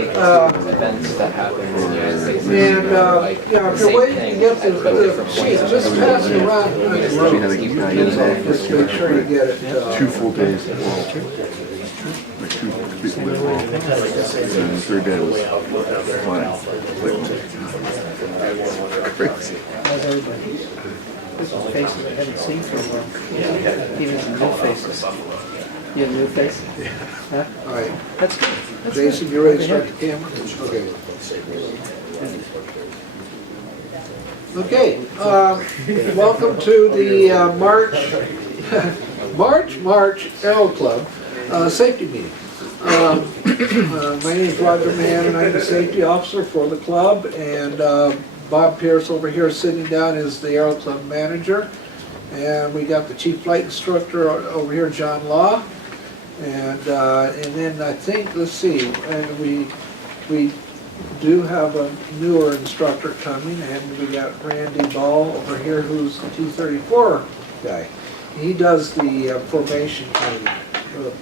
big events that happen in the United States. And, yeah, if you're waiting to get the sheet, just pass it around behind the room. Just make sure you get it. 2 full days. Like 2 people live wrong. And then the third day was crazy. How's everybody? This is faces I haven't seen for a while. Even some new faces. You have new faces? Huh? All right. That's good. That's Jason, good. you ready to start the camera? Okay. Okay, welcome to the March Aero Club safety meeting. My name is Roger Mann, and I'm the safety officer for the club, and Bob Pierce over here sitting down is the Aero Club manager, and we got the chief flight instructor over here, John Law, and then I think, let's see, and we do have a newer instructor coming, and we got Randy Ball over here, who's the T-34 guy. He does the formation training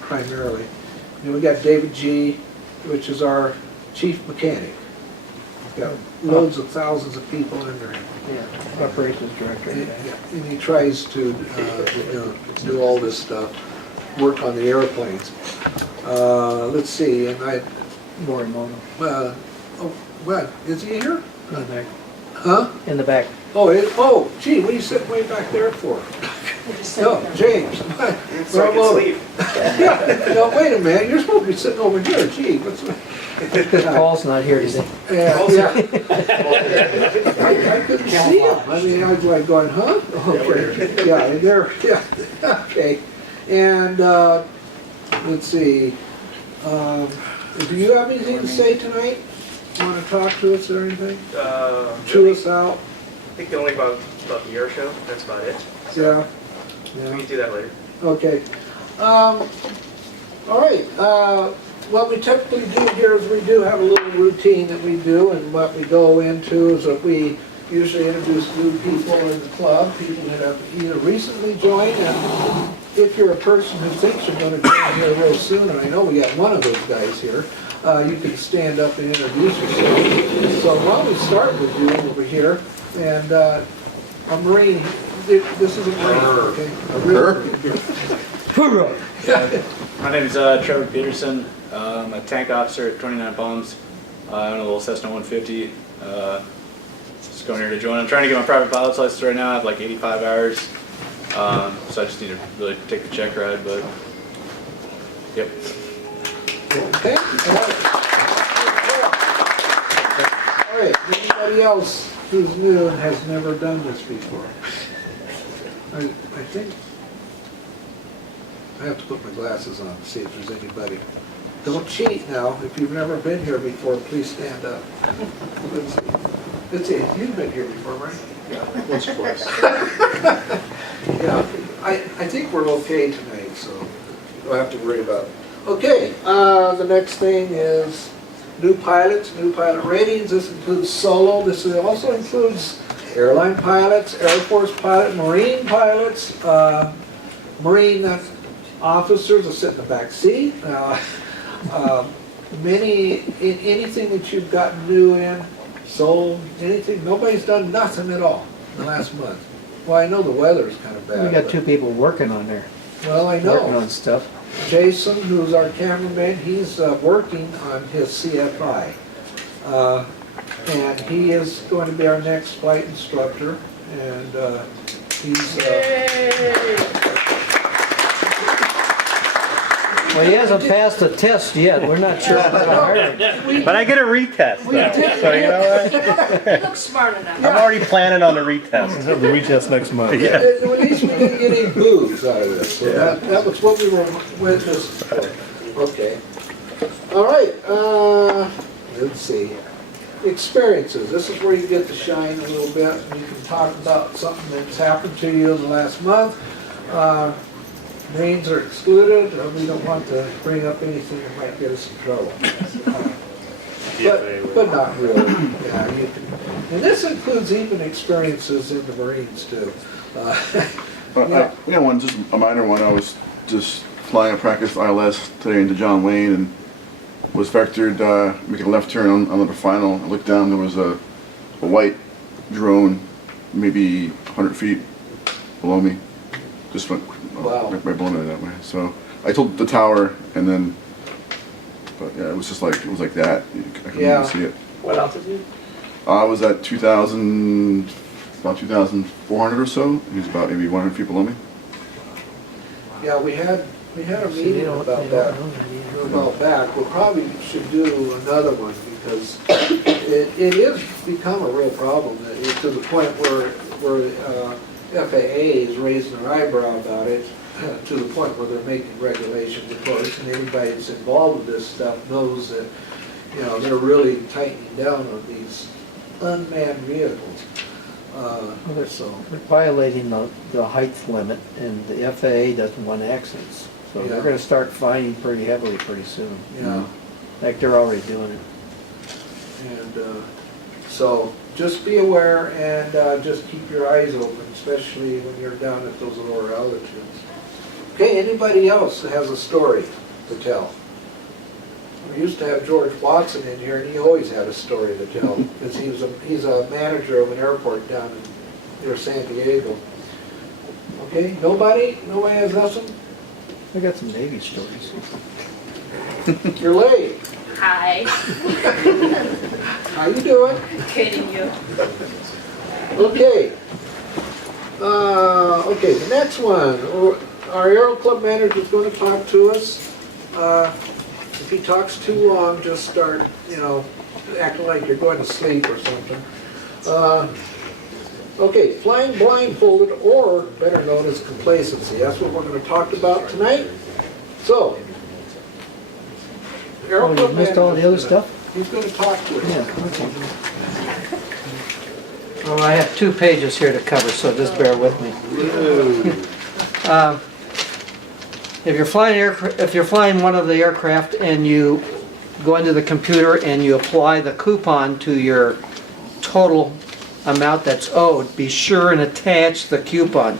primarily. And we got David G., which is our chief mechanic. We've got loads of thousands of people in there. Yeah, operations director. And he tries to do all this stuff, work on the airplanes. Let's see, and Morimoto. oh, what, is he here? In the back. Huh? In the back. Oh, gee, what are you sitting way back there for? No, James. So I can sleep. Yeah, no, wait a minute, you're supposed to be sitting over here, gee, what's... Paul's not here today. Yeah. I couldn't see him, I mean, I was like going, huh? Okay, yeah, there, yeah, okay. And, let's see, do you have anything to say tonight? Want to talk to us or anything? Chew us out? I think only about the Aero show, that's about it. Yeah. We Yeah. can do that later. Okay. All right. What we typically do here is we do have a little routine that we do, and what we go into is that we usually introduce new people in the club, people that have either recently joined, and if you're a person who thinks you're going to join here real soon, and I know we got one of those guys here, you can stand up and introduce yourself. So why don't we start with you over here, and a Marine. This is a Marine, okay? A real Marine. My name is Trevor Peterson. I'm a tank officer at 29 Palms. I own a little Cessna 150. Just going here to join. I'm trying to get my private pilot's license right now. I have like 85 hours. So I just need to really take the check ride, but yep. Okay. All right. Anybody else who's new and has never done this before? I think I have to put my glasses on to see if there's anybody. Don't cheat now. If you've never been here before, please stand up. Let's see. You've been here before, right? Yeah. Once or twice. Yeah. I think we're okay tonight, so you don't have to worry about it. Okay. The next thing is new pilots, new pilot ratings. This includes solo. This also includes airline pilots, Air Force pilot, Marine pilots, Marine officers will sit in the back seat. Anything that you've gotten new in, sold, anything, nobody's done nothing at all in the last month. Well, I know the weather's kind of bad. We got 2 people working on there. Well, I know. Working on stuff. Jason, who's our cameraman, he's working on his CFI. And he is going to be our next flight instructor, and he's... Well, he hasn't passed the test yet. We're not sure if we're going to hire him. But I get a retest, though. So you know what? You look smart enough. I'm already planning on the retest. Have the retest next month. At least we didn't get any booze out of this. So that was what we were with this. Okay. All right. Let's see. Experiences. This is where you get to shine a little bit, and you can talk about something that's happened to you in the last month. Names are excluded. We don't want to bring up anything that might get us in trouble. But not really. Yeah, you can. And this includes even experiences in the Marines too. I got one, just a minor one. I was just flying a practice ILS today into John Wayne, and was vectored, making a left turn on the final. I looked down, there was a white drone, maybe 100 feet below me. Just went Wow. right below me that way. So I told the tower, and then, but yeah, it was just like, it was like that. I couldn't Yeah. even see it. What altitude? I was at 2,000, about 2,400 or so. He was about maybe 100 feet below me. Yeah, we had a See, they meeting don't- about they that don't know that a either. while back. We probably should do another one because it is become a real problem. It's to the point where FAA is raising their eyebrow about it, to the point where they're making regulations, of course, and anybody that's involved with this stuff knows that, you know, they're really tightening down on these unmanned vehicles. Well, they're violating the height limit, and the FAA doesn't want accidents. So Yeah. they're gonna start fining pretty heavily pretty soon. Yeah. Like, they're already doing it. And so just be aware and just keep your eyes open, especially when you're down at those lower altitudes. Okay, anybody else that has a story to tell? We used to have George Watson in here, and he always had a story to tell, because he's a manager of an airport down near San Diego. Okay, nobody? Nobody has nothing? I got some Navy stories. You're late. Hi, How you doing? good and you? Okay. Okay, the next one, our Aero Club manager is going to talk to us. If he talks too long, just start, you know, acting like you're going to sleep or something. Okay, flying blindfolded, or better known as complacency. That's what we're going to talk about tonight. So, Aero Oh, you Club missed all the manager's other stuff? He's going to talk to us. Yeah, okay. Well, I have 2 pages here to cover, so just bear with me. If you're flying one of the aircraft and you go into the computer and you apply the coupon to your total amount that's owed, be sure and attach the coupon.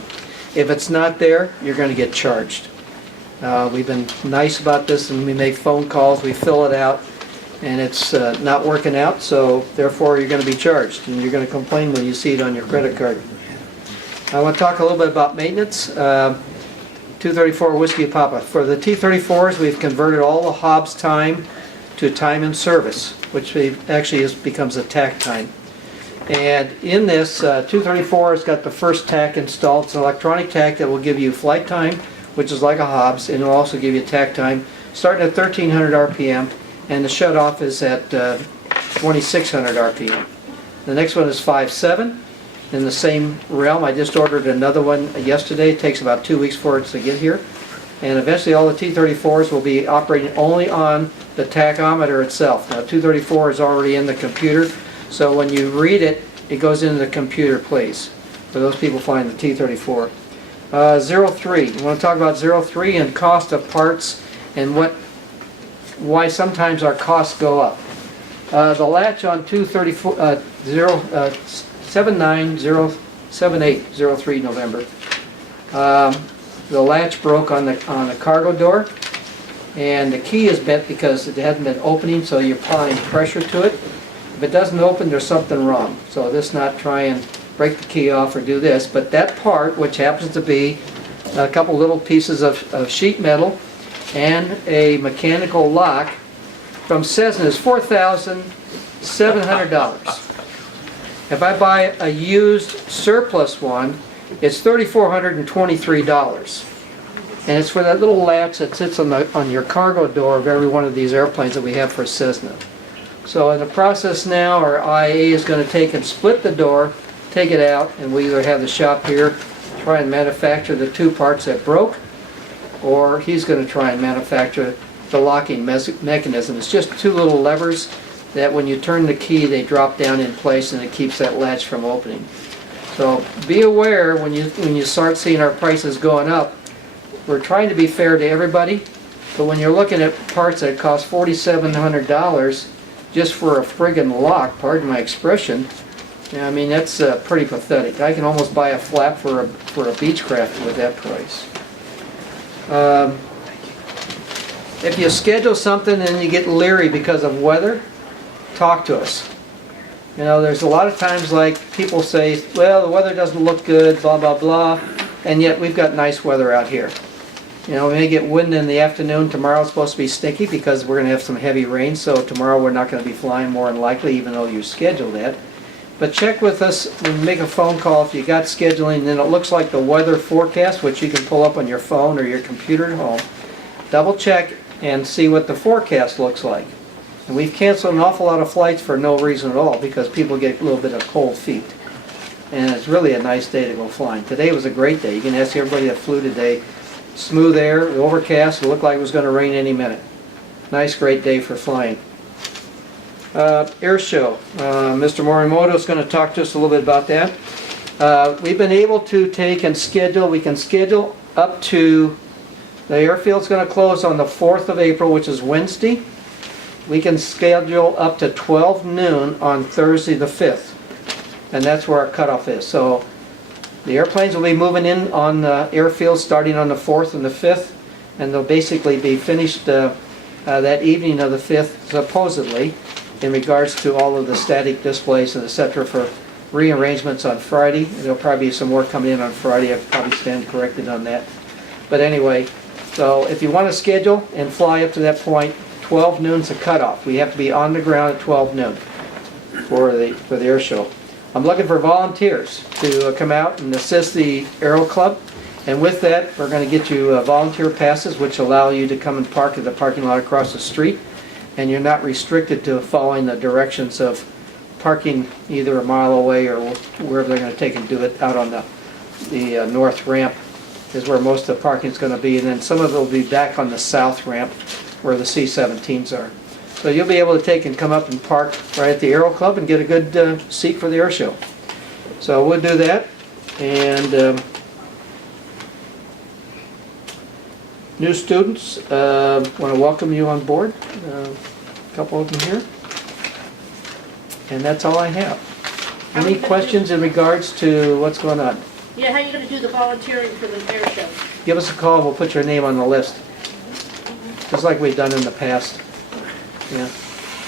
If it's not there, you're going to get charged. We've been nice about this, and we make phone calls, we fill it out, and it's not working out, so therefore you're going to be charged, and you're going to complain when you see it on your credit card. I want to talk a little bit about maintenance. 234 Whiskey Papa. For the T-34s, we've converted all the Hobbs time to time in service, which actually becomes a TAC time. And in this, 234 has got the first TAC installed. It's an electronic TAC that will give you flight time, which is like a Hobbs, and it will also give you TAC time, starting at 1300 RPM, and the shutoff is at 2600 RPM. The next one is 5.7. In the same realm, I just ordered another one yesterday. It takes about 2 weeks for it to get here. And eventually all the T-34s will be operating only on the tachometer itself. Now 234 is already in the computer, so when you read it, it goes into the computer, please, for those people flying the T-34. 03, we want to talk about 03 and cost of parts and why sometimes our costs go up. The latch on 7907803 November. The latch broke on the cargo door, and the key is bent because it hadn't been opening, so you're applying pressure to it. If it doesn't open, there's something wrong. So this not try and break the key off or do this, but that part, which happens to be a couple little pieces of sheet metal and a mechanical lock from Cessna, is $4,700. If I buy a used surplus one, it's $3,423. And it's for that little latch that sits on your cargo door of every one of these airplanes that we have for Cessna. So in the process now, our IA is going to take and split the door, take it out, and we either have the shop here try and manufacture the 2 parts that broke, or he's going to try and manufacture the locking mechanism. It's just 2 little levers that when you turn the key, they drop down in place, and it keeps that latch from opening. So be aware when you start seeing our prices going up. We're trying to be fair to everybody, but when you're looking at parts that cost $4,700 just for a friggin' lock, pardon my expression, I mean, that's pretty pathetic. I can almost buy a flap for a Beechcraft with that price. if you schedule something and you get leery because of weather, talk to us. You know, there's a lot of times like people say, well, the weather doesn't look good, blah, blah, blah, and yet we've got nice weather out here. You know, we may get wind in the afternoon. Tomorrow's supposed to be stinky because we're going to have some heavy rain, so tomorrow we're not going to be flying more than likely, even though you scheduled that. But check with us and make a phone call if you got scheduling, and then it looks like the weather forecast, which you can pull up on your phone or your computer at home. Double check and see what the forecast looks like. And we've canceled an awful lot of flights for no reason at all because people get a little bit of cold feet. And it's really a nice day to go flying. Today was a great day. You can ask everybody that flew today. Smooth air, overcast, it looked like it was going to rain any minute. Nice, great day for flying. Air show. Mr. Morimoto is going to talk to us a little bit about that. We've been able to take and schedule, we can schedule up to, the airfield's going to close on the 4th of April, which is Wednesday. We can schedule up to 12 noon on Thursday the 5th. And that's where our cutoff is. So the airplanes will be moving in on the airfield starting on the 4th and the 5th. And they'll basically be finished that evening of the 5th, supposedly, in regards to all of the static displays and etc. for rearrangements on Friday. There'll probably be some more coming in on Friday. I'll probably stand corrected on that. But anyway, so if you want to schedule and fly up to that point, 12 noon's the cutoff. We have to be on the ground at 12 noon for the air show. I'm looking for volunteers to come out and assist the Aero Club. And with that, we're going to get you volunteer passes, which allow you to come and park at the parking lot across the street. And you're not restricted to following the directions of parking either a mile away or wherever they're going to take and do it out on the north ramp is where most of the parking is going to be. And then some of it will be back on the south ramp where the C-17s are. So you'll be able to take and come up and park right at the Aero Club and get a good seat for the air show. So we'll do that. And new students, want to welcome you on board. A couple of them here. And that's all I have. Any questions in regards to what's going on? Yeah, how are you going to do the volunteering for the air show? Give us a call and we'll put your name on the list. Just like we've done in the past. Yeah.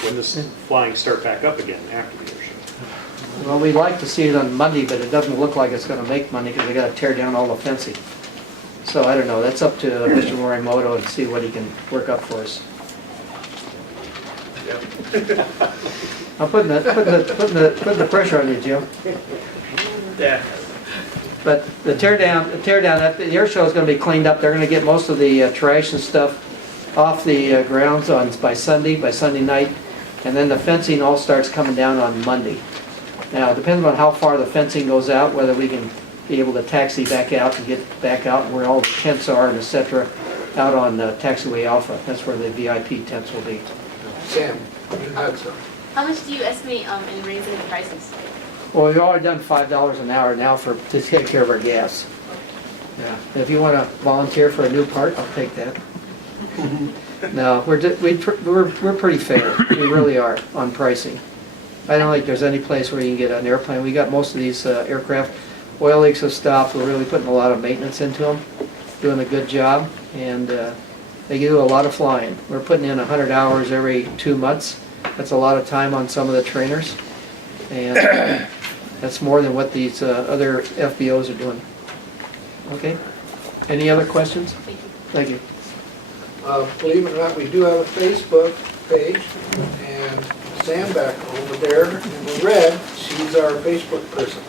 When does flying start back up again after the air show? Well, we'd like to see it on Monday, but it doesn't look like it's going to make Monday because they got to tear down all the fencing. So I don't know. That's up to Mr. Morimoto and see what he can work up for us. I'm putting the pressure on you, Jim. Yeah. But the tear down, the air show is going to be cleaned up. They're going to get most of the trash and stuff off the grounds by Sunday night, and then the fencing all starts coming down on Monday. Now, it depends on how far the fencing goes out, whether we can be able to taxi back out and get back out where all the tents are and etc. out on Taxiway Alpha. That's where the VIP tents will be. Sam, you had some. How much do you estimate in raising the prices? Well, we've already done $5 an hour now to take care of our gas. Yeah. If you want to volunteer for a new part, I'll take that. No, we're pretty fair. We really are on pricing. I don't think there's any place where you can get an airplane. We got most of these aircraft. Oil leaks have stopped. We're really putting a lot of maintenance into them, doing a good job, and they do a lot of flying. We're putting in 100 hours every 2 months. That's a lot of time on some of the trainers, and that's more than what these other FBOs are doing. Okay? Any other questions? Thank you. Believe it or not, we do have a Facebook page, and Sam back over there in the red, she's our Facebook person.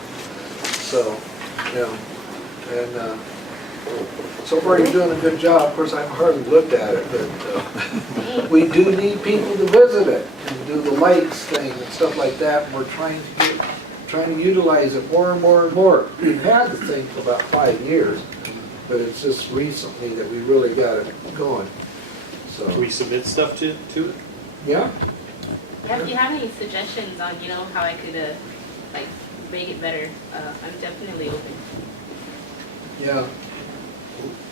So, and so far you're doing a good job. Of course, I've hardly looked at it, but we do need people to visit it and do the lights thing and stuff like that. And we're trying to utilize it more and more and more. We've had the thing for about 5 years, but it's just recently that we really got it going. So Can we submit stuff to it? yeah. Do you have any suggestions on, how I could, like, make it better? I'm definitely open. Yeah,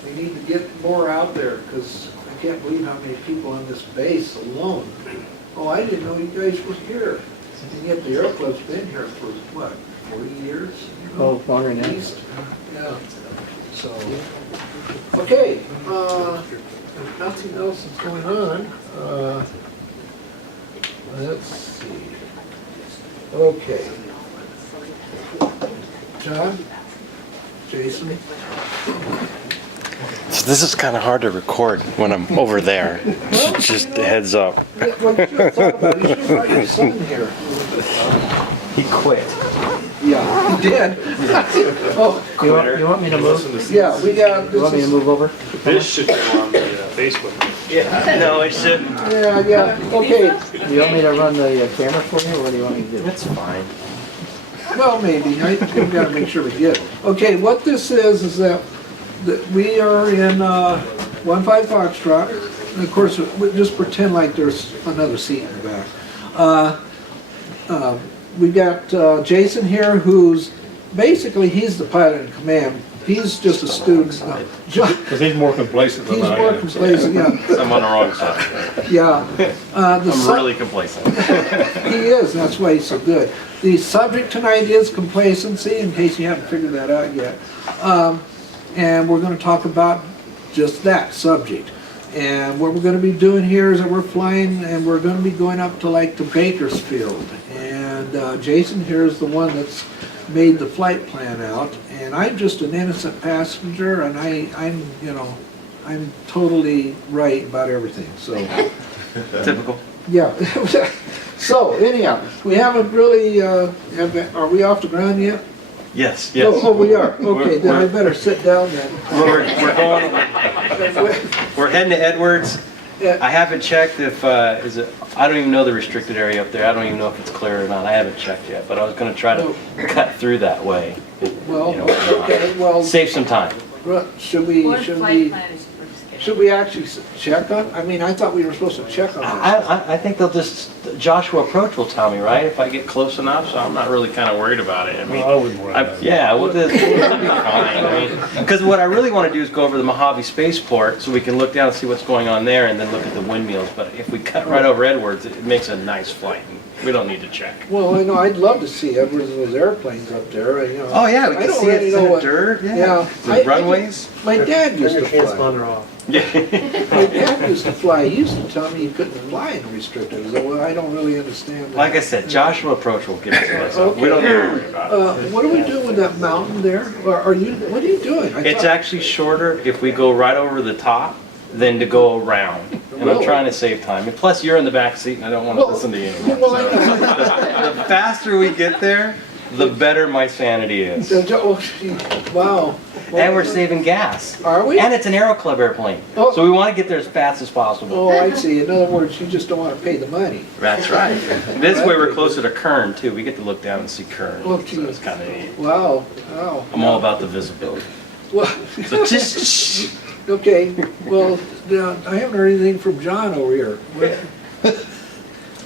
we need to get more out there, because I can't believe how many people on this base alone. Oh, I didn't know you guys were here. And yet the Aero Club's been here for, what, 40 years? Oh, longer than At that. least. Yeah, so, okay, If nothing else is going on, let's see. Okay. John? Jason? So this is kind of hard to record when I'm over there. Just a heads up. Yeah, well, you should have thought about it. You should have brought your son here. He quit. Yeah, he did. Oh, You want me to move? yeah, we got, You want me to move over? This should go on the Facebook. Yeah, no, it shouldn't. yeah, okay. You want me to run the camera for you, or what do you want me to do? It's fine. Well, maybe, we've got to make sure we get it. Okay, what this is that we are in 1-5 Foxtrot. And of course, we just pretend like there's another seat in the back. We've got Jason here, who's, basically, he's the pilot in command. He's just a student. Because he's more complacent than He's I more am. complacent, yeah. I'm on the wrong side. Yeah. I'm really complacent. He is, that's why he's so good. The subject tonight is complacency, in case you haven't figured that out yet. And we're gonna talk about just that subject. And what we're gonna be doing here is that we're flying and we're gonna be going up to like to Bakersfield. And Jason here is the one that's made the flight plan out. And I'm just an innocent passenger, and I'm totally right about everything, so. Typical. Yeah. So anyhow, we haven't really, are we off the ground yet? Yes, Oh, we are. Okay, then I better sit down then. We're going, we're heading to Edwards. Yeah. I haven't checked if, I don't even know the restricted area up there. I don't even know if it's clear or not. I haven't checked yet, but I was gonna try to cut through that way. Well, You know, okay, well, save some time. should What flight plan is for schedule? should we actually check on, I mean, I thought we were supposed to check on this. I think they'll just, Joshua Approach will tell me, right? If I get close enough, so I'm not really kind of worried about it. I mean, I wouldn't worry about it. yeah, well, it'll be fine. I mean, because what I really want to do is go over the Mojave Spaceport so we can look down and see what's going on there and then look at the windmills. But if we cut right over Edwards, it makes a nice flight. We don't need to check. Well, I know, I'd love to see Edwards and those airplanes up there, you know. Oh, yeah, we I can don't see really it know in the what- dirt. Yeah. The runways. My dad used to fly. Transponder off. Yeah. My dad used to fly, he used to tell me he couldn't fly in restricted, so I don't really understand that. Like I said, Joshua Approach will give us this. So we don't need to worry about it. What are we doing with that mountain there? Or are you, what are you doing? I It's thought- actually shorter if we go right over the top than to go around. And I'm Really? trying to save time. And plus, you're in the back seat and I don't want to Well, listen to you anymore. well, I know. The faster we get there, the better my sanity is. Oh, gee, wow. And we're saving gas. Are we? And it's an Aero Club airplane. Oh. So we want to get there as fast as possible. Oh, I see. In other words, you just don't want to pay the money. That's right. This way we're closer to Kern too. We get to look down and see Kern. Oh, So gee. it's kind of neat. Wow, wow. I'm all about the visibility. Well, So just, okay, well, I haven't heard anything from John over here.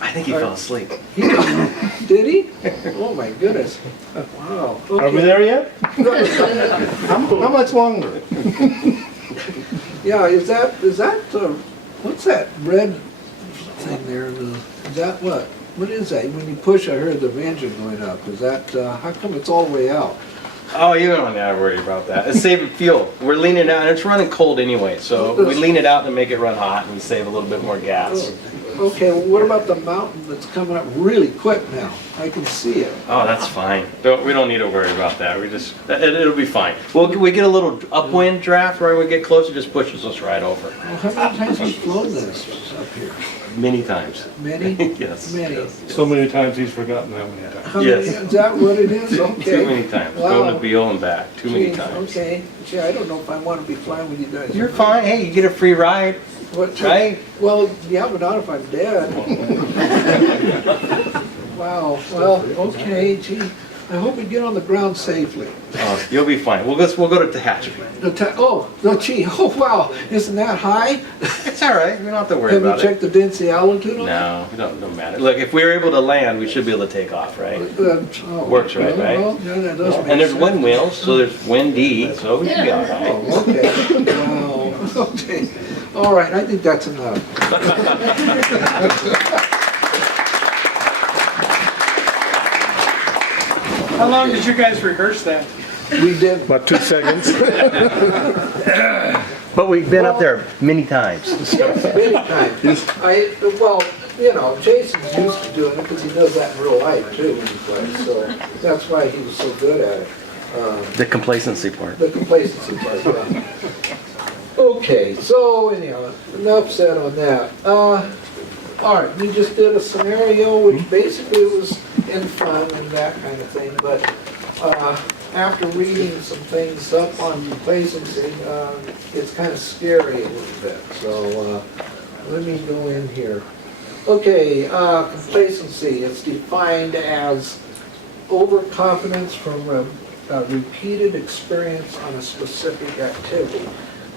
I think he fell asleep. Did he? Oh, my goodness. Wow. Are we Okay. there yet? How much longer? Yeah, is that, what's that red thing there? Is that what? What is that? When you push, I heard the engine going up. Is that, how come it's all the way out? Oh, you don't have to worry about that. It's saving fuel. We're leaning out, and it's running cold anyway, so we lean it out and make it run hot, and we save a little bit more gas. Okay, well, what about the mountain that's coming up really quick now? I can see it. Oh, that's fine. We don't need to worry about that. It'll be fine. We get a little upwind draft right when we get closer, just pushes us right over. Well, how many times have you flown this up here? Many times. Many? Yes. Many. So many times he's forgotten how many times. How many, Yes. is that what it is? Okay. Too many times. Wow. Going to Beale and back. Too many Gee, times. Okay, gee, I don't know if I want to be flying with you guys. You're fine. Hey, you get a free ride, What, right? well, yeah, but not if I'm dead. Wow, well, okay, gee, I hope we get on the ground safely. Oh, you'll be fine. We'll go to Tehachapi. Gee, oh, wow, isn't that high? It's all right. We don't have to worry Have you about it. checked the density altitude on No, it don't matter. Look, if we were able to land, we should be able to take off, right? it? Works right, right? Well, yeah, that does make And there's sense. wind wheels, so there's windy, so we should be all right. Oh, okay, wow, okay. All right, I think that's enough. How long did you guys rehearse that? We did, About 2 seconds. But we've been up there many times. Many times. Well, you know, Jason's used to doing it because he does that in real life too when he plays, so that's why he was so good at it. The complacency part. The complacency part, yeah. Okay, so anyhow, enough said on that. All right, we just did a scenario which basically was in fun and that kind of thing, but after reading some things up on complacency, it's kind of scary a little bit. So let me go in here. Okay, complacency is defined as overconfidence from repeated experience on a specific activity.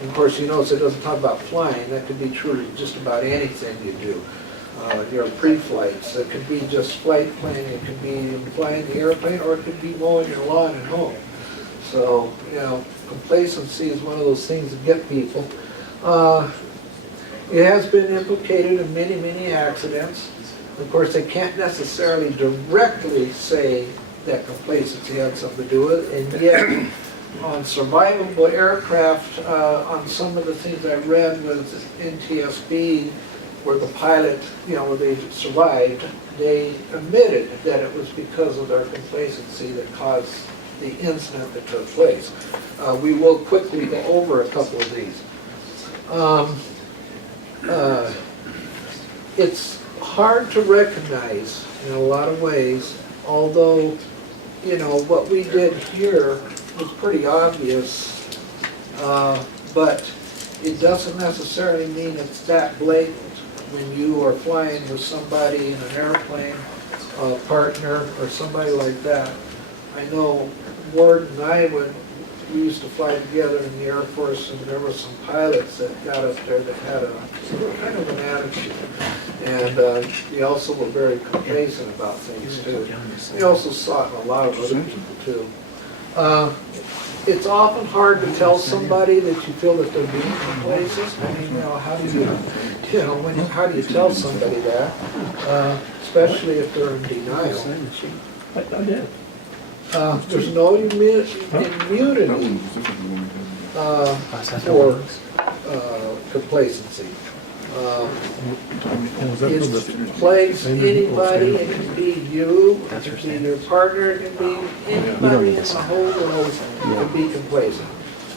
And of course, you notice it doesn't talk about flying. That could be true of just about anything you do. Your pre-flights, it could be just flight planning, it could be flying the airplane, or it could be mowing your lawn at home. So, you know, complacency is one of those things that get people. It has been implicated in many, many accidents. Of course, they can't necessarily directly say that complacency had something to do with it, and yet on survivable aircraft, on some of the things I read with NTSB, where the pilot, you know, where they survived, they admitted that it was because of their complacency that caused the incident that took place. We will quickly go over a couple of these. It's hard to recognize in a lot of ways, although, you know, what we did here was pretty obvious, but it doesn't necessarily mean it's that blatant when you are flying with somebody in an airplane, a partner, or somebody like that. I know Ward and I, we used to fly together in the Air Force, and there were some pilots that got up there that had a kind of an attitude. And they also were very complacent about things too. We also saw it in a lot of other people too. It's often hard to tell somebody that you feel that they're being complacent. I mean, you know, how do you tell somebody that, especially if they're in denial? There's no immunity for complacency. It plagues anybody. It can be you, it can be your partner, it can be anybody in the whole world can be complacent.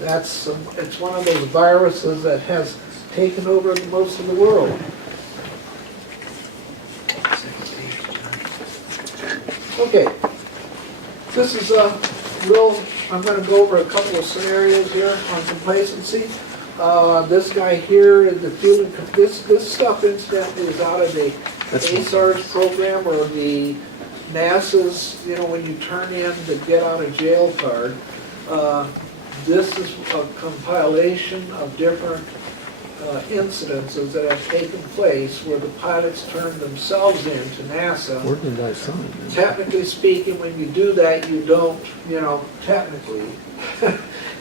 It's one of those viruses that has taken over most of the world. Okay, this is I'm going to go over a couple of scenarios here on complacency. This guy here, this stuff incidentally is out of the ASAR's program, or the NASA's, you know, when you turn in the get out of jail card. This is a compilation of different incidences that have taken place where the pilots turned themselves in to NASA. Where did I sign? Technically speaking, when you do that, you don't, you know, technically,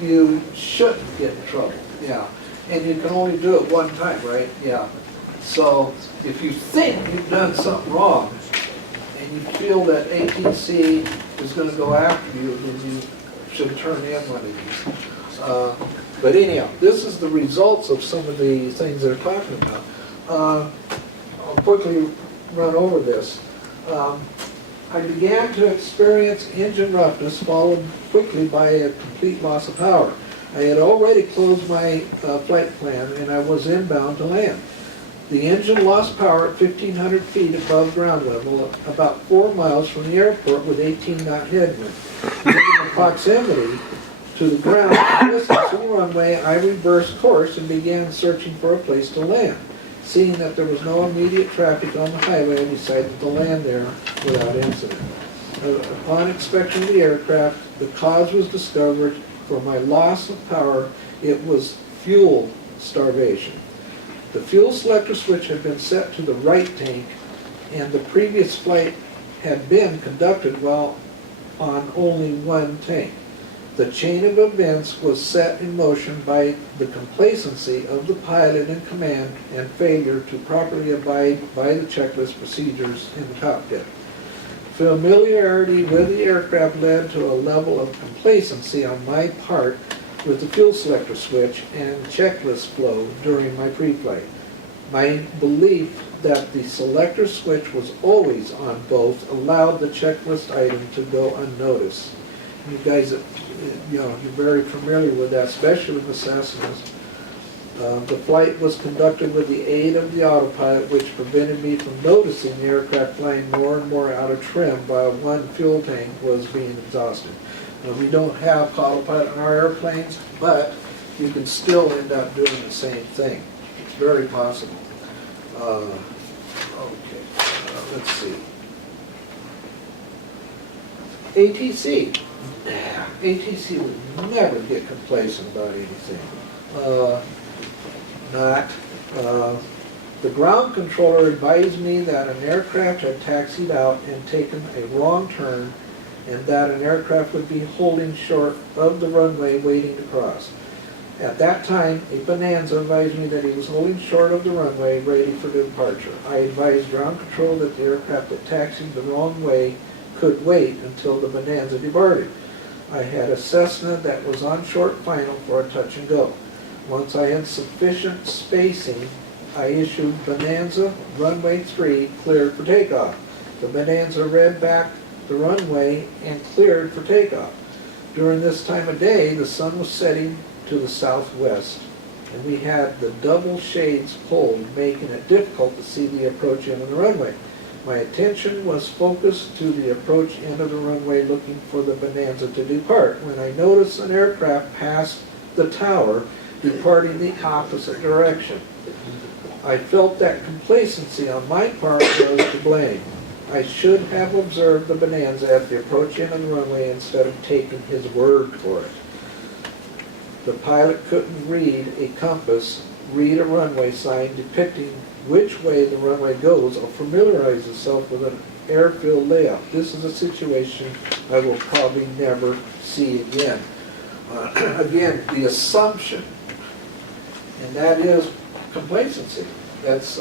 you shouldn't get in trouble. Yeah, and you can only do it one time, right? Yeah. So if you think you've done something wrong and you feel that ATC is going to go after you, then you should turn in one of these. But anyhow, this is the results of some of the things they're talking about. I'll quickly run over this. I began to experience engine roughness, followed quickly by a complete loss of power. I had already closed my flight plan, and I was inbound to land. The engine lost power at 1,500 feet above ground level, about 4 miles from the airport with 18-knot headwind. Given the proximity to the ground and distance from the runway, I reversed course and began searching for a place to land. Seeing that there was no immediate traffic on the highway, I decided to land there without incident. Upon inspection of the aircraft, the cause was discovered. For my loss of power, it was fuel starvation. The fuel selector switch had been set to the right tank, and the previous flight had been conducted while on only one tank. The chain of events was set in motion by the complacency of the pilot in command and failure to properly abide by the checklist procedures in the cockpit. Familiarity with the aircraft led to a level of complacency on my part with the fuel selector switch and checklist flow during my pre-flight. My belief that the selector switch was always on both allowed the checklist item to go unnoticed. You guys, you're very familiar with that, especially with the Cessnas. The flight was conducted with the aid of the autopilot, which prevented me from noticing the aircraft flying more and more out of trim while one fuel tank was being exhausted. We don't have autopilot on our airplanes, but you can still end up doing the same thing. It's very possible. Let's see. ATC. ATC would never get complacent about anything. The ground controller advised me that an aircraft had taxied out and taken a wrong turn, and that an aircraft would be holding short of the runway waiting to cross. At that time, a Bonanza advised me that he was holding short of the runway ready for departure. I advised ground control that the aircraft that taxied the wrong way could wait until the Bonanza departed. I had a Cessna that was on short final for a touch and go. Once I had sufficient spacing, I issued Bonanza runway 3 cleared for takeoff. The Bonanza read back the runway and cleared for takeoff. During this time of day, the sun was setting to the southwest, and we had the double shades pulled, making it difficult to see the approach end of the runway. My attention was focused to the approach end of the runway, looking for the Bonanza to depart, when I noticed an aircraft pass the tower, departing the opposite direction. I felt that complacency on my part was to blame. I should have observed the Bonanza at the approach end of the runway instead of taking his word for it. The pilot couldn't read a compass, read a runway sign depicting which way the runway goes, or familiarize himself with an airfield layout. This is a situation I will probably never see again. Again, the assumption, and that is complacency. That's,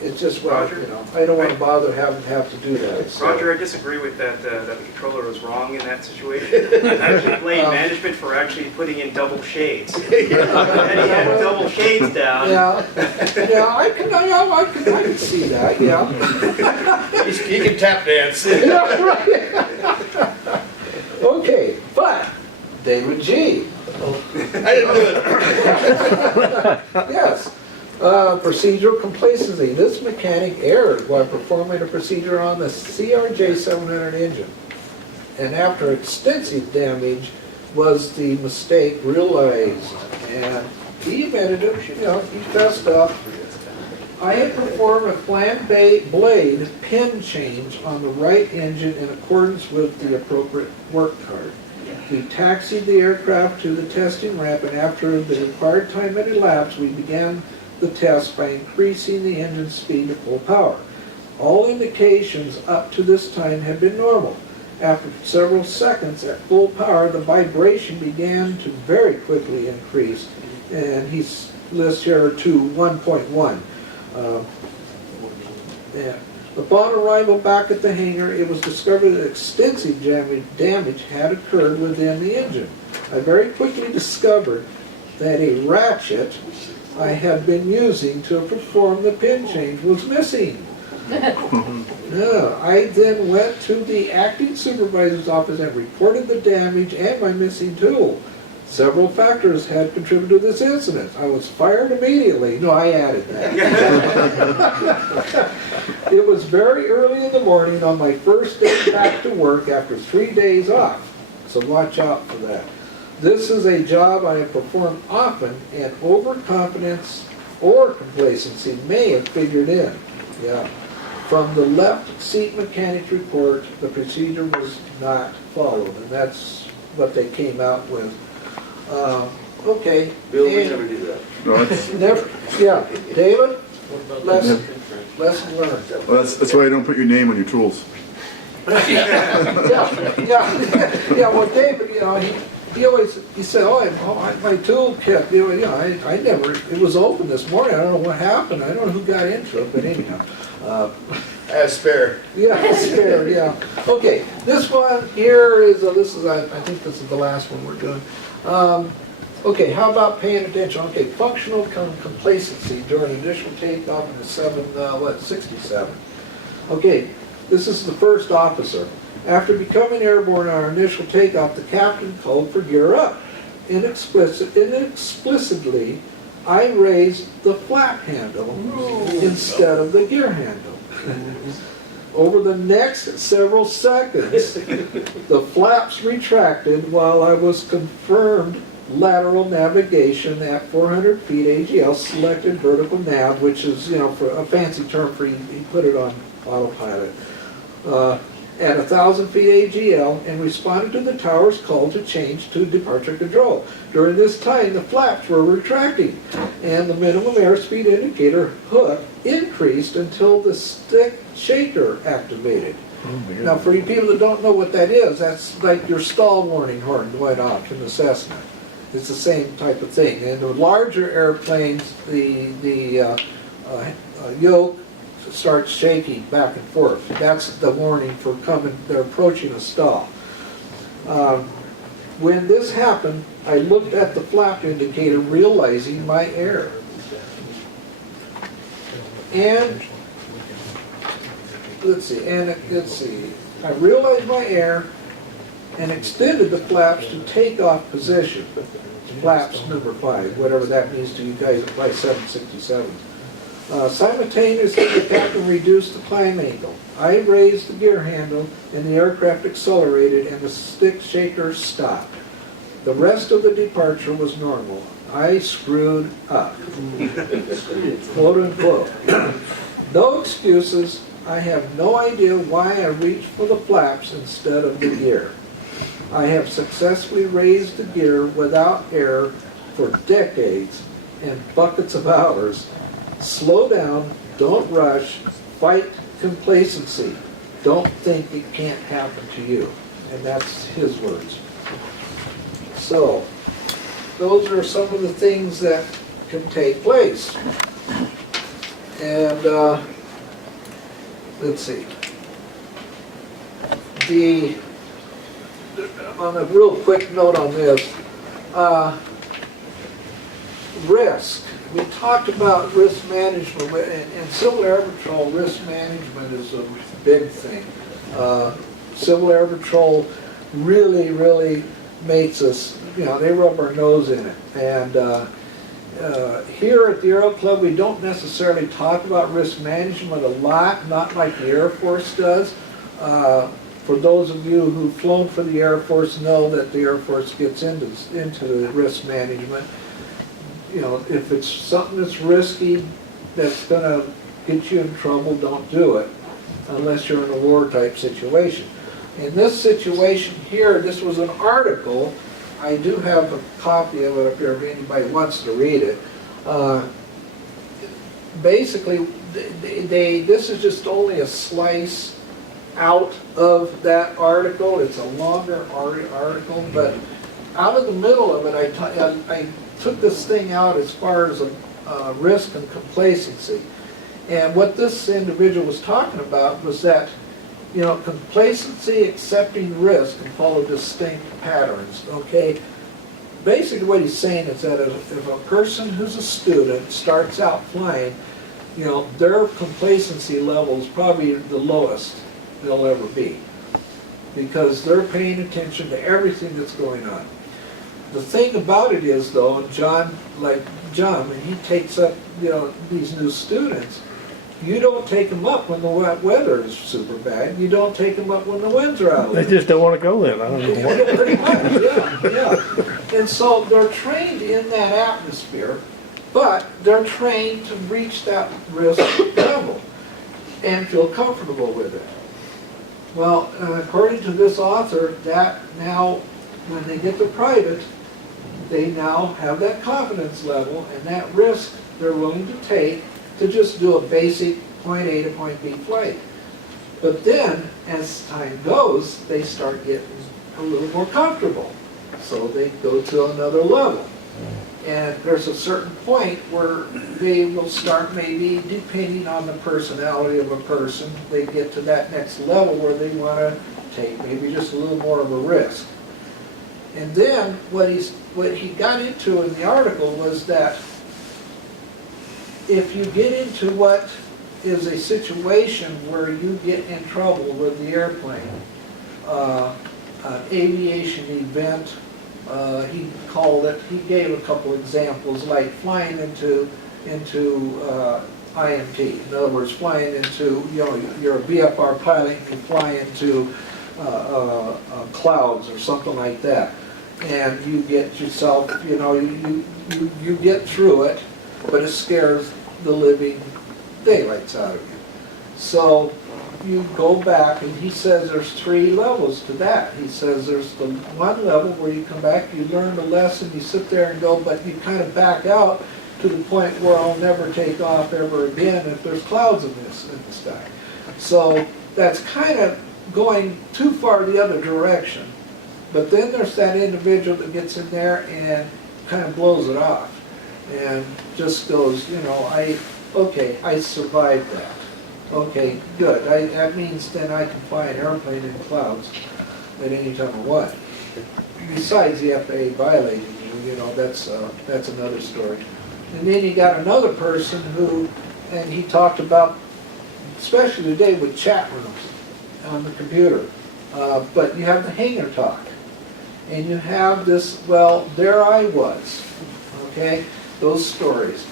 it's just, well, Roger. I don't want to bother having to have to do that. So. Roger, I disagree with that, that the controller was wrong in that situation. I actually blame management for actually putting in double shades. And he had double shades down. Yeah, I can see that, yeah. He can tap dance. Yeah, right. Okay, but David G. I didn't do it. Yes. Procedural complacency. This mechanic erred while performing a procedure on the CRJ 700 engine. And after extensive damage was the mistake realized. And he admitted it, he fessed up. I had performed a flange blade pin change on the right engine in accordance with the appropriate work card. We taxied the aircraft to the testing ramp, and after the required time had elapsed, we began the test by increasing the engine speed to full power. All indications up to this time had been normal. After several seconds at full power, the vibration began to very quickly increase, and he lists here to 1.1. Upon arrival back at the hangar, it was discovered that extensive damage had occurred within the engine. I very quickly discovered that a ratchet I had been using to perform the pin change was missing. I then went to the acting supervisor's office and reported the damage and my missing tool. Several factors had contributed to this incident. I was fired immediately. No, I added that. It was very early in the morning on my first day back to work after 3 days off, so watch out for that. This is a job I have performed often, and overconfidence or complacency may have figured in. Yeah. From the left seat mechanic's report, the procedure was not followed, and that's what they came out with. Okay. Bill, we never do that. No, that's, Never, yeah. David? Lesson learned. well, that's why you don't put your name on your tools. Yeah, well, David, he always, he said, my toolkit, I never, it was open this morning, I don't know what happened, I don't know who got into it, but anyhow. As spare. Yeah, spare, yeah. Okay, this one here is, I think this is the last one we're doing. Okay, how about paying attention? Okay, functional complacency during initial takeoff in the 67. Okay, this is the first officer. After becoming airborne on our initial takeoff, the captain called for gear up. Inexplicitly, I raised the flap handle instead of the gear handle. Over the next several seconds, the flaps retracted while I was confirmed lateral navigation at 400 feet AGL, selected vertical nav, which is, for a fancy term for you put it on autopilot. At 1,000 feet AGL, and responded to the tower's call to change to departure control. During this time, the flaps were retracting, and the minimum airspeed indicator hook increased until the stick shaker activated. Now, for you people that don't know what that is, that's like your stall warning horn going off in the Cessna. It's the same type of thing. In the larger airplanes, the yoke starts shaking back and forth. That's the warning for they're approaching a stall. When this happened, I looked at the flap indicator, realizing my error. And let's see, I realized my error and extended the flaps to takeoff position. Flaps number 5, whatever that means to you guys that fly 767. Simultaneously, the captain reduced the climb angle. I raised the gear handle, and the aircraft accelerated, and the stick shaker stopped. The rest of the departure was normal. I screwed up. Quote unquote. No excuses. I have no idea why I reached for the flaps instead of the gear. I have successfully raised the gear without error for decades and buckets of hours. Slow down, don't rush, fight complacency. Don't think it can't happen to you. And that's his words. So, those are some of the things that can take place. And let's see. On a real quick note on this, risk. We talked about risk management, and Civil Air Patrol risk management is a big thing. Civil Air Patrol really makes us, they rub our nose in it. And here at the Aero Club, we don't necessarily talk about risk management a lot, not like the Air Force does. For those of you who've flown for the Air Force know that the Air Force gets into the risk management. If it's something that's risky, that's going to get you in trouble, don't do it, unless you're in a war type situation. In this situation here, this was an article. I do have a copy of it up here if anybody wants to read it. Basically, this is just only a slice out of that article. It's a longer article, but out of the middle of it, I took this thing out as far as risk and complacency. And what this individual was talking about was that, complacency, accepting risk, can follow distinct patterns, okay? Basically what he's saying is that if a person who's a student starts out flying, their complacency level is probably the lowest they'll ever be, because they're paying attention to everything that's going on. The thing about it is, though, and John, when he takes up, these new students, you don't take them up when the weather is super bad. You don't take them up when the winds are out. They just don't want to go there. I don't know what. Pretty much, yeah. And so they're trained in that atmosphere, but they're trained to reach that risk level and feel comfortable with it. Well, according to this author, that now, when they get to private, they now have that confidence level and that risk they're willing to take to just do a basic point A to point B flight. But then, as time goes, they start getting a little more comfortable. So they go to another level. And there's a certain point where they will start, maybe depending on the personality of a person, they get to that next level where they want to take maybe just a little more of a risk. And then what he got into in the article was that if you get into what is a situation where you get in trouble with the airplane, an aviation event, he called it, he gave a couple examples, like flying into IMT. In other words, flying into, you're a VFR pilot, and you fly into clouds or something like that. And you get yourself, you get through it, but it scares the living daylights out of you. So you go back, and he says there's 3 levels to that. He says there's the one level where you come back, you learn the lesson, you sit there and go, but you kind of back out to the point where I'll never take off ever again if there's clouds in the sky. So that's kind of going too far the other direction. But then there's that individual that gets in there and kind of blows it off and just goes, okay, I survived that. Okay, good. That means then I can fly an airplane in clouds at any time I want. Besides the FAA violating you, that's another story. And then you got another person who, and he talked about, especially today with chat rooms on the computer, but you have the hangar talk. And you have this, well, there I was, okay, those stories.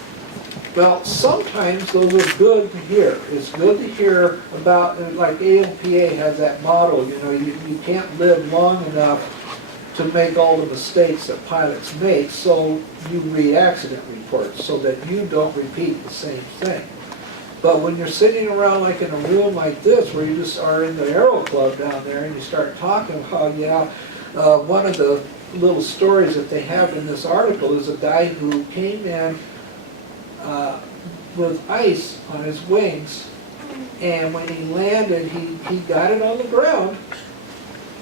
Well, sometimes those are good to hear. It's good to hear about, like ALPA has that model, you can't live long enough to make all the mistakes that pilots make, so you read accident reports so that you don't repeat the same thing. But when you're sitting around like in a room like this, where you just are in the Aero Club down there and you start talking about, one of the little stories that they have in this article is a guy who came in with ice on his wings, and when he landed, he got it on the ground,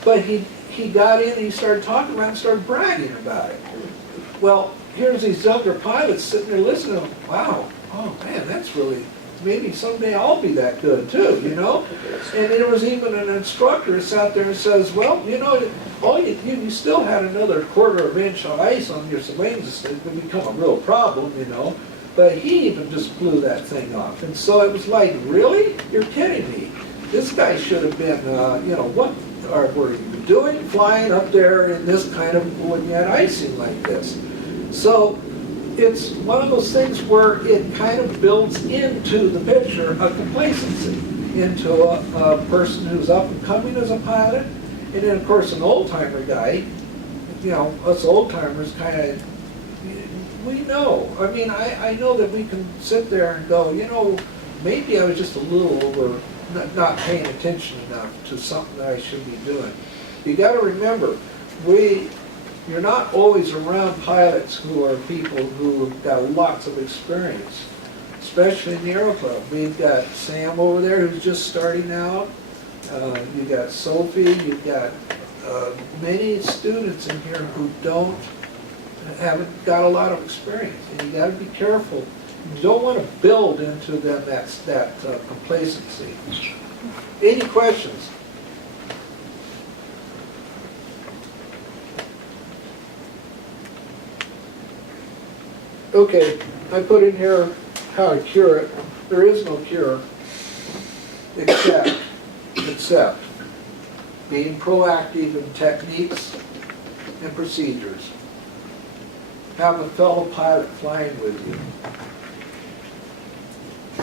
but he got in and he started talking around and started bragging about it. Well, here's these younger pilots sitting there listening to him. Wow, oh man, that's really, maybe someday I'll be that good too, And there was even an instructor who sat there and says, well, all you still had another 1/4 inch of ice on your wings. It would become a real problem, But he even just blew that thing off. And so it was like, really? You're kidding me. This guy should have been, what were you doing flying up there in this kind of, when you had icing like this? So it's one of those things where it kind of builds into the picture of complacency, into a person who's up and coming as a pilot, and then of course an old-timer guy, us old-timers kind of, we know. I mean, I know that we can sit there and go, maybe I was just a little over, not paying attention enough to something that I should be doing. You got to remember, you're not always around pilots who are people who have got lots of experience, especially in the Aero Club. We've got Sam over there who's just starting out. You've got Sophie. You've got many students in here who haven't got a lot of experience, and you got to be careful. You don't want to build into them that complacency. Any questions? Okay, I put in here how to cure it. There is no cure except being proactive in techniques and procedures. Have a fellow pilot flying with you.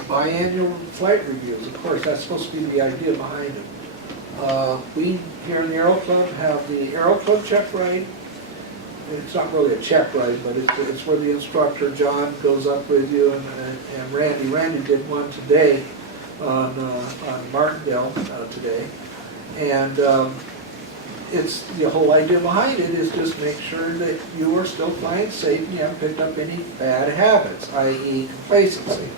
Biannual flight reviews, of course, that's supposed to be the idea behind it. We here in the Aero Club have the Aero Club check ride. It's not really a check ride, but it's where the instructor, John, goes up with you, and Randy. Randy did one today on Martindale today. And it's the whole idea behind it is just make sure that you are still flying safe and you haven't picked up any bad habits, i.e. complacency.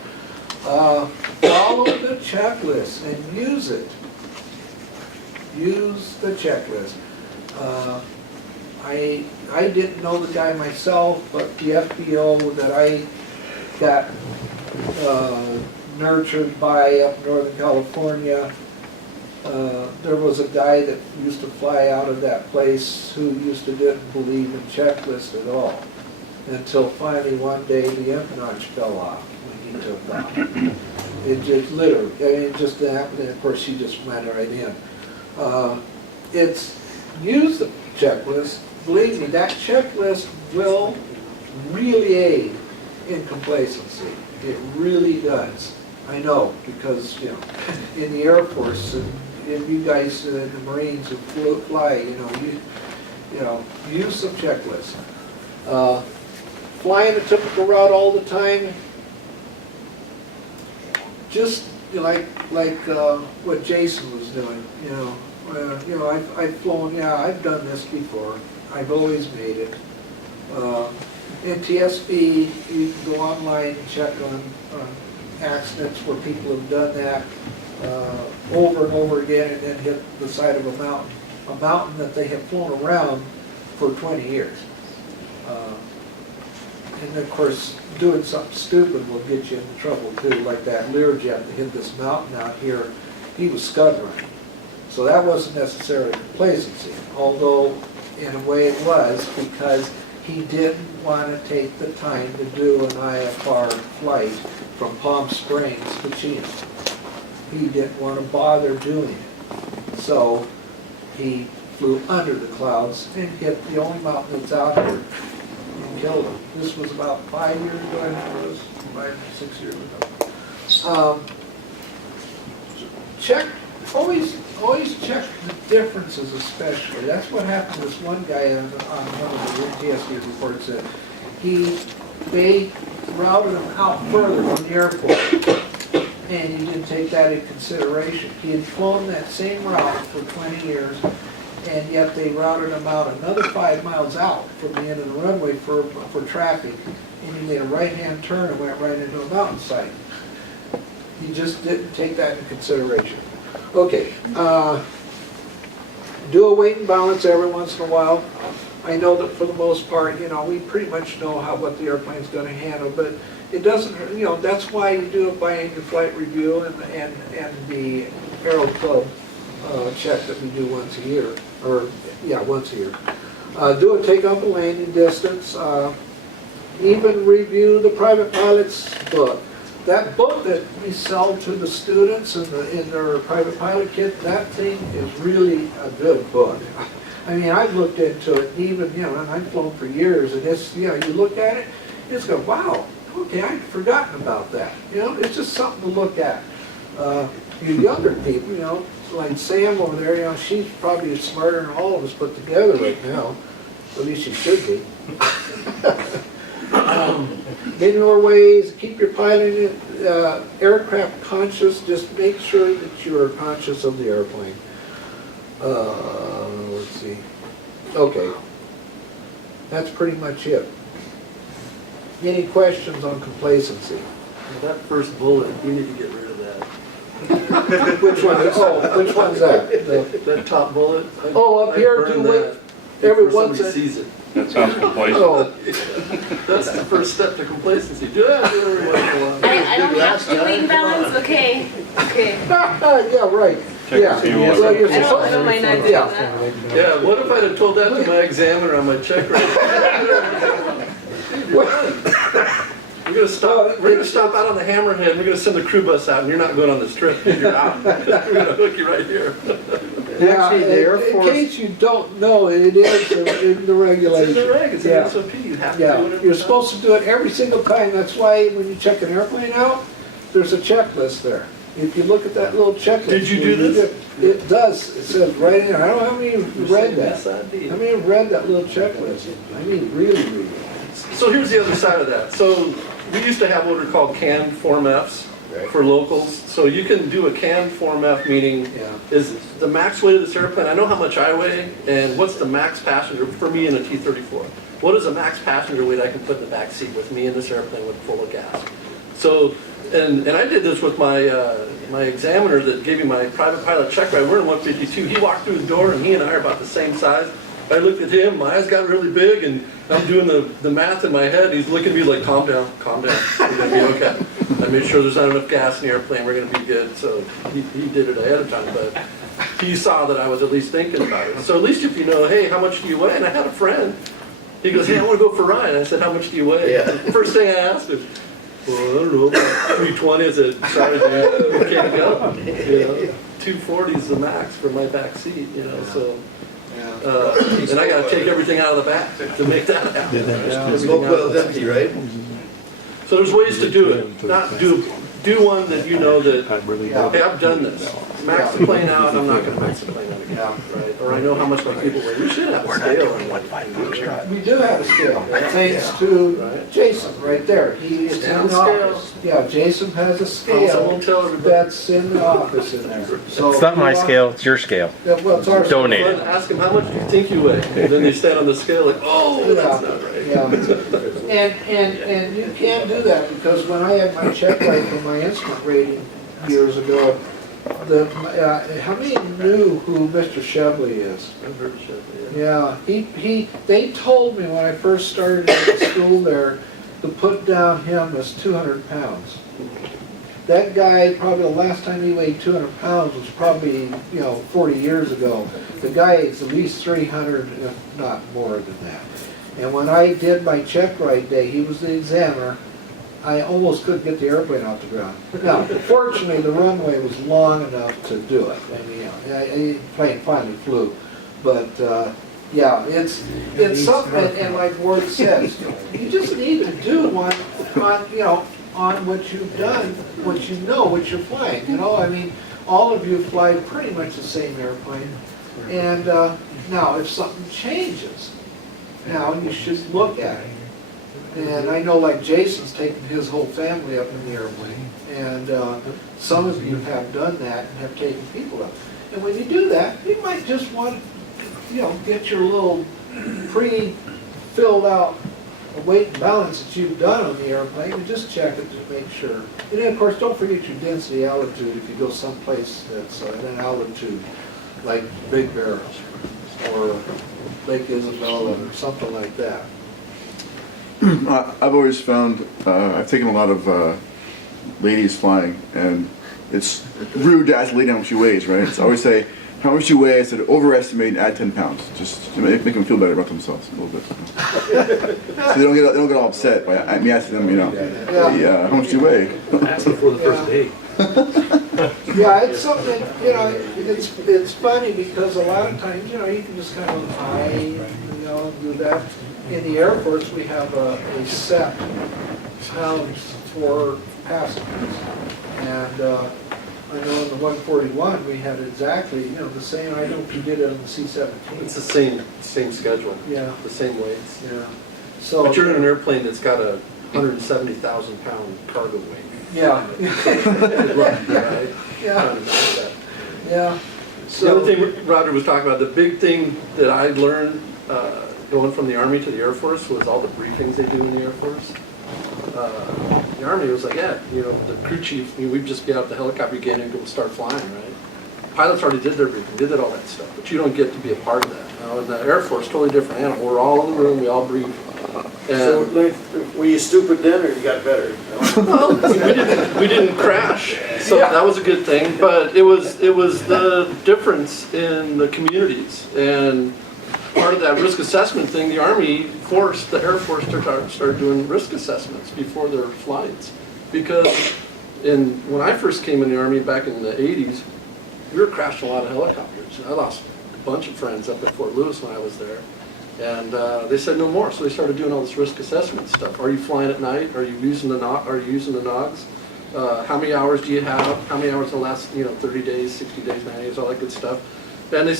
Follow the checklist and use it. Use the checklist. I didn't know the guy myself, but the FBO that I got nurtured by up Northern California, There was a guy that used to fly out of that place who used to didn't believe in checklists at all. Until finally one day the empennage fell off when he took off. It just literally, I mean, it just happened, and of course he just went right in. It's, use the checklist. Believe me, that checklist will really aid in complacency. It really does. I know, because, you know, in the Air Force, and you guys in the Marines who fly, you know, use some checklists. Flying a typical route all the time, just like what Jason was doing, you know, I've flown, yeah, I've done this before. I've always made it. In TSB, you can go online and check on accidents where people have done that over and over again and then hit the side of a mountain that they have flown around for 20 years. And then, of course, doing something stupid will get you into trouble too, like that Learjet that hit this mountain out here. He was scud running. So that wasn't necessarily complacency, although in a way it was, because he didn't want to take the time to do an IFR flight from Palm Springs to Chino. He didn't want to bother doing it. So he flew under the clouds and hit the only mountain that's out here and killed him. This was about 5 years ago, I think it was, 5, 6 years ago. Check, always check the differences especially. That's what happened to this one guy on one of the TSD reports that they routed him out further from the airport, and he didn't take that in consideration. He had flown that same route for 20 years, and yet they routed him out another 5 miles out from the end of the runway for traffic, and he made a right-hand turn and went right into a mountainside. He just didn't take that into consideration. Okay, do a weight and balance every once in a while. I know that for the most part, you know, we pretty much know what the airplane's going to handle, but it doesn't, you know, that's why you do a biannual flight review and the Aero Club check that we do once a year, or yeah, once a year. Do a takeoff and landing distance. Even review the private pilot's book. That book that we sell to the students in their private pilot kit, that thing is really a good book. I mean, I've looked into it, even, you know, and I've flown for years, and it's, you know, you look at it, it's go, wow, okay, I'd forgotten about that. You know, it's just something to look at. You younger people, you know, like Sam over there, you know, she's probably smarter than all of us put together right now. At least she should be. In more ways, keep your piloting aircraft conscious. Just make sure that you are conscious of the airplane. Let's see. Okay, that's pretty much it. Any questions on complacency? That first bullet, you need to get rid of that. Which one? Oh, which one's that? That top bullet. Oh, up here, do wait. Every once somebody sees it. That sounds complacent. Oh, That's the first step to complacency. Do that every once in a while. I don't have to do weight balance, okay, okay. yeah, right. Check Yeah. to see Well, what- you're I supposed don't mind not doing Yeah. that. Yeah, what if I'd have told that to my examiner on my check rate? We're gonna stop out on the Hammerhead, we're gonna send the crew bus out, and you're not going on this trip, you're out. We're gonna hook you right here. Yeah, Actually, the Air in Force- case you don't know, it is in the It's regulation. in the reg, it's in Yeah. SOP, you have to do Yeah, it every you're time. supposed to do it every single time. That's why when you check an airplane out, there's a checklist there. If you look at that little checklist. Did you do this? It does. It says right in there. I don't know how many have read that. Yes, I did. How many have read that little checklist? I mean, really read it. So here's the other side of that. So we used to have what are called CAN Form Fs for locals. So you can do a CAN Form F, meaning Yeah. is the max weight of this airplane, I know how much I weigh, and what's the max passenger, for me in a T-34, what is the max passenger weight I can put in the back seat with me in this airplane with full of gas? So, and I did this with my my examiner that gave me my private pilot check ride. We're in 152. He walked through the door and he and I are about the same size. I looked at him, my eyes got really big, and I'm doing the math in my head. He's looking at me like, calm down, we're gonna be okay. I made sure there's not enough gas in the airplane, we're gonna be good. So he did it ahead of time, but he saw that I was at least thinking about it. So at least if you know, hey, how much do you weigh? And I had a friend. He goes, hey, I want to go for a ride. I said, how much do you weigh? Yeah. The first thing I asked was, well, I don't know, about 320. I said, sorry, dude, we can't go. You know, 240 is the max for my back seat, you know, so. And I got to take everything out of the back to make that happen. The smoke well's empty, right? So there's ways to do it. Not do one that you know that, hey, I've done this. Max the plane out, I'm not going to max the plane out again, right? Or I know how much my people weigh. We should have a scale. We do have a scale, thanks to Jason right there. He is in Stand the office. Yeah, Jason has a I won't scale tell everybody. that's in the office in there. So It's not if my you want- scale, it's your scale. Yeah, well, it's our scale. Donate Fun, it. ask them, how much do you think you weigh? And then they stand on the scale like, oh, that's not right. Yeah, and you can do that, because when I had my check ride for my instrument rating years ago, how many knew who Mr. Shebley is? I've heard of Chevy, yeah. Yeah, they told me when I first started at the school there, to put down him as 200 pounds. That guy, probably the last time he weighed 200 pounds was probably, 40 years ago. The guy is at least 300, if not more than that. And when I did my check ride day, he was the examiner, I almost couldn't get the airplane off the ground. Now, fortunately, the runway was long enough to do it. I mean, the plane finally flew. But, yeah, it's something, and like Ward says, you just need to do one on what you've done, what you know, what you're flying, I mean, all of you fly pretty much the same airplane. And now, if something changes, now you should look at it. And I know like Jason's taken his whole family up in the airplane, and some of you have done that and have taken people up. And when you do that, you might just want to, get your little pre-filled out weight and balance that you've done on the airplane, and just check it to make sure. And then of course, don't forget your density altitude if you go someplace that's at an altitude like Big Bear or Lake Isabella or something like that. I've always found, I've taken a lot of ladies flying, and it's rude to ask a lady how much she weighs, right? So I always say, how much you weigh? I said, overestimate and add 10 pounds. Just to make them feel better about themselves a little bit. So they don't get all upset by me asking them, hey, how much do you weigh? Ask before the first date. Yeah, it's something, it's funny because a lot of times, you can just kind of do that. In the Air Force, we have a set pounds for passengers. And I know in the 141, we had exactly, the same, I know we did it on the C-17. It's the same schedule. Yeah. The same weights. Yeah. So. But you're in an airplane that's got a 170,000 pound cargo weight. Yeah. Right? Yeah. Yeah. The other thing Roger was talking about, the big thing that I learned going from the Army to the Air Force was all the briefings they do in the Air Force. The Army was like, the crew chief, we'd just get out the helicopter again and go start flying, right? Pilots already did their briefing, did all that stuff, but you don't get to be a part of that. Now in the Air Force, totally different animal. We're all in the room, we all brief. So, were you stupid then, or you got better? Well, we didn't crash, so that was a good thing. But it was the difference in the communities, and part of that risk assessment thing. The Army forced the Air Force to start doing risk assessments before their flights, because when I first came in the Army back in the '80s, we were crashing a lot of helicopters. I lost a bunch of friends up at Fort Lewis when I was there. And they said no more, so they started doing all this risk assessment stuff. Are you flying at night? Are you using the NOGs? How many hours do you have? How many hours in the last 30 days, 60 days, 90 days, all that good stuff. And they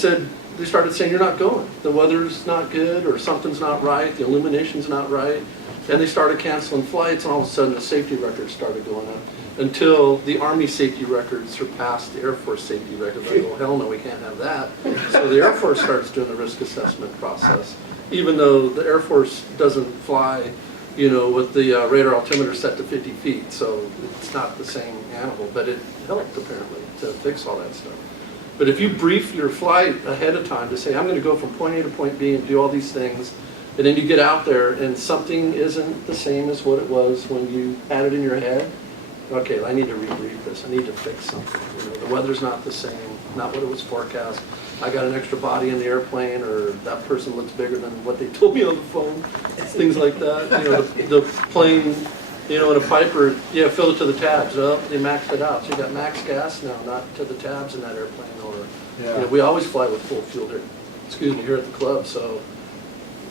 started saying you're not going. The weather's not good, or something's not right. The illumination's not right. And they started canceling flights, and all of a sudden the safety records started going up, until the Army safety records surpassed the Air Force safety records. I go, hell no, we can't have that. So the Air Force starts doing the risk assessment process, even though the Air Force doesn't fly, with the radar altimeter set to 50 feet. So it's not the same animal, but it helped apparently to fix all that stuff. But if you brief your flight ahead of time to say, I'm gonna go from point A to point B and do all these things, and then you get out there and something isn't the same as what it was when you had it in your head, okay, I need to rebrief this, I need to fix something. You know, the weather's not the same, not what it was forecast. I got an extra body in the airplane, or that person looks bigger than what they told me on the phone, things like that. You know, the plane, you know, in a Piper, yeah, filled it to the tabs, oh, they maxed it out. So you got max gas now, not to the tabs in that airplane, or, you know, we always fly with full fuel here, here at the club, so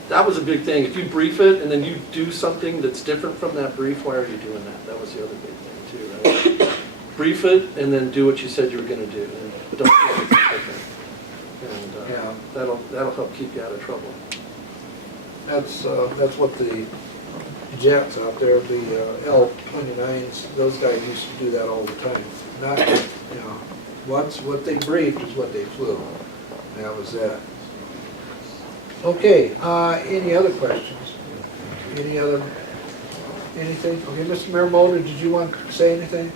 that was a big thing. If you brief it and then you do something that's different from that brief, why are you doing that? That was the other big thing too, right? Brief it and then do what you said you were gonna do, and don't do anything different. And that'll help keep you out of trouble. That's what the jets out there, the L-29s, those guys used to do that all the time. Not, you know, once what they briefed is what they flew. That was that. Okay, any other questions? Anything? Okay, Mr. Marumoto, did you want to say anything?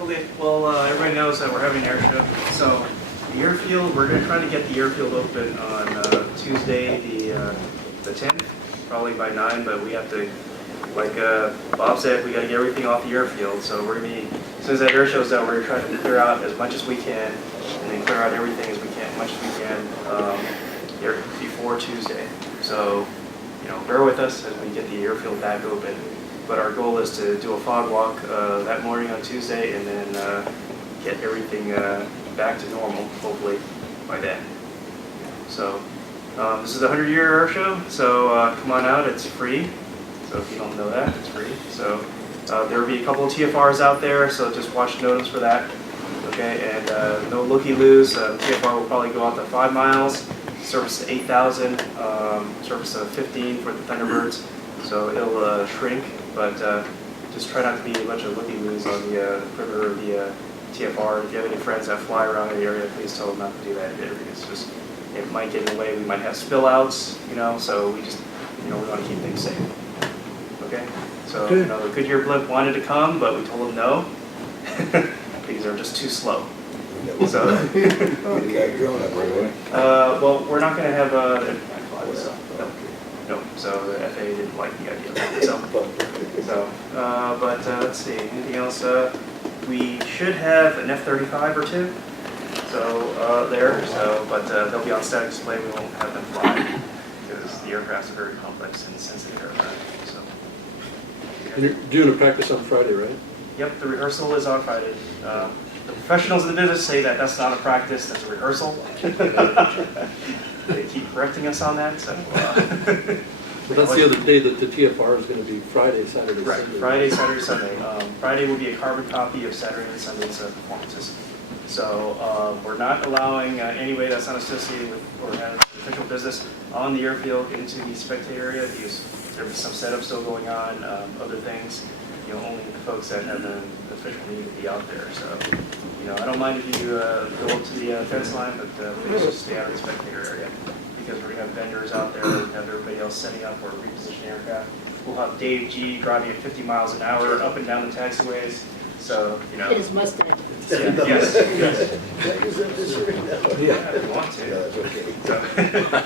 Okay, well, everybody knows that we're having an air show. So the airfield, we're going to try to get the airfield open on Tuesday, the 10th, probably by 9, but we have to, like Bob said, we got to get everything off the airfield. So we're going to be, as soon as that air show's out, we're going to try to clear out as much as we can, and then clear out everything as we can, as much as we can here before Tuesday. So, you know, bear with us as we get the airfield back open. But our goal is to do a fog walk that morning on Tuesday, and then get everything back to normal, hopefully, by then. So, this is the 100-year air show, so come on out, it's free. So if you don't know that, it's free. So there will be a couple of TFRs out there, so just watch notice for that. Okay, and no looky-loos. TFR will probably go out to 5 miles, service to 8,000, service to 15 for the Thunderbirds. So it'll shrink, but just try not to be a bunch of looky-loos on the perimeter of the TFR. If you have any friends that fly around the area, please tell them not to do that either, because just it might get in the way. We might have spill-outs, you know, so we just, you know, we want to keep things safe. Okay? So, you know, the Goodyear blimp wanted to come, but we told them no, because they're just too slow. So, well, we're not going to have no, so the FAA didn't like the idea. But let's see, anything else? We should have an F-35 or two. So but they'll be on static display. We won't have them fly because the aircrafts are very complex and sensitive aircraft. So. And you're doing a practice on Friday, right? Yep, the rehearsal is on Friday. The professionals in the business say that that's not a practice, that's a rehearsal. They keep correcting us on that, so. Well, that's the other day that the TFR is going to be Friday, Saturday, right, Sunday. Friday, Saturday, Sunday. Friday will be a carbon copy of Saturday and Sunday's performances. So we're not allowing anybody that's not associated with or has official business on the airfield into the spectator area because there'll be some setup still going on, other things. You know, only the folks that have an official need to be out there. So, you know, I don't mind if you go up to the fence line, but please just stay out of the spectator area because we're going to have vendors out there, we're going to have everybody else setting up or repositioning aircraft. We'll have Dave G driving at 50 miles an hour up and down the taxiways. So, you know. Hit his mustache. Yeah, yes. Yeah. If you want to. So,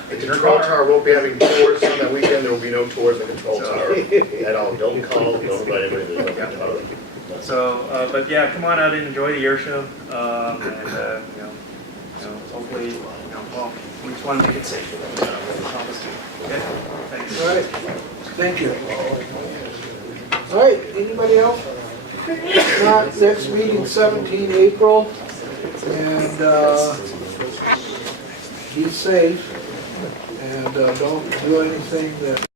The control tower won't be having tours on that weekend. There will be no tours in the control tower at all. Don't call, don't let anybody know. So, but yeah, come on out and enjoy the air show, and you know, hopefully, you know, well, we just want to make it safe. Okay, thanks. All right, thank you. All right, anybody else? Not next meeting, 17 April, and be safe, and don't do anything that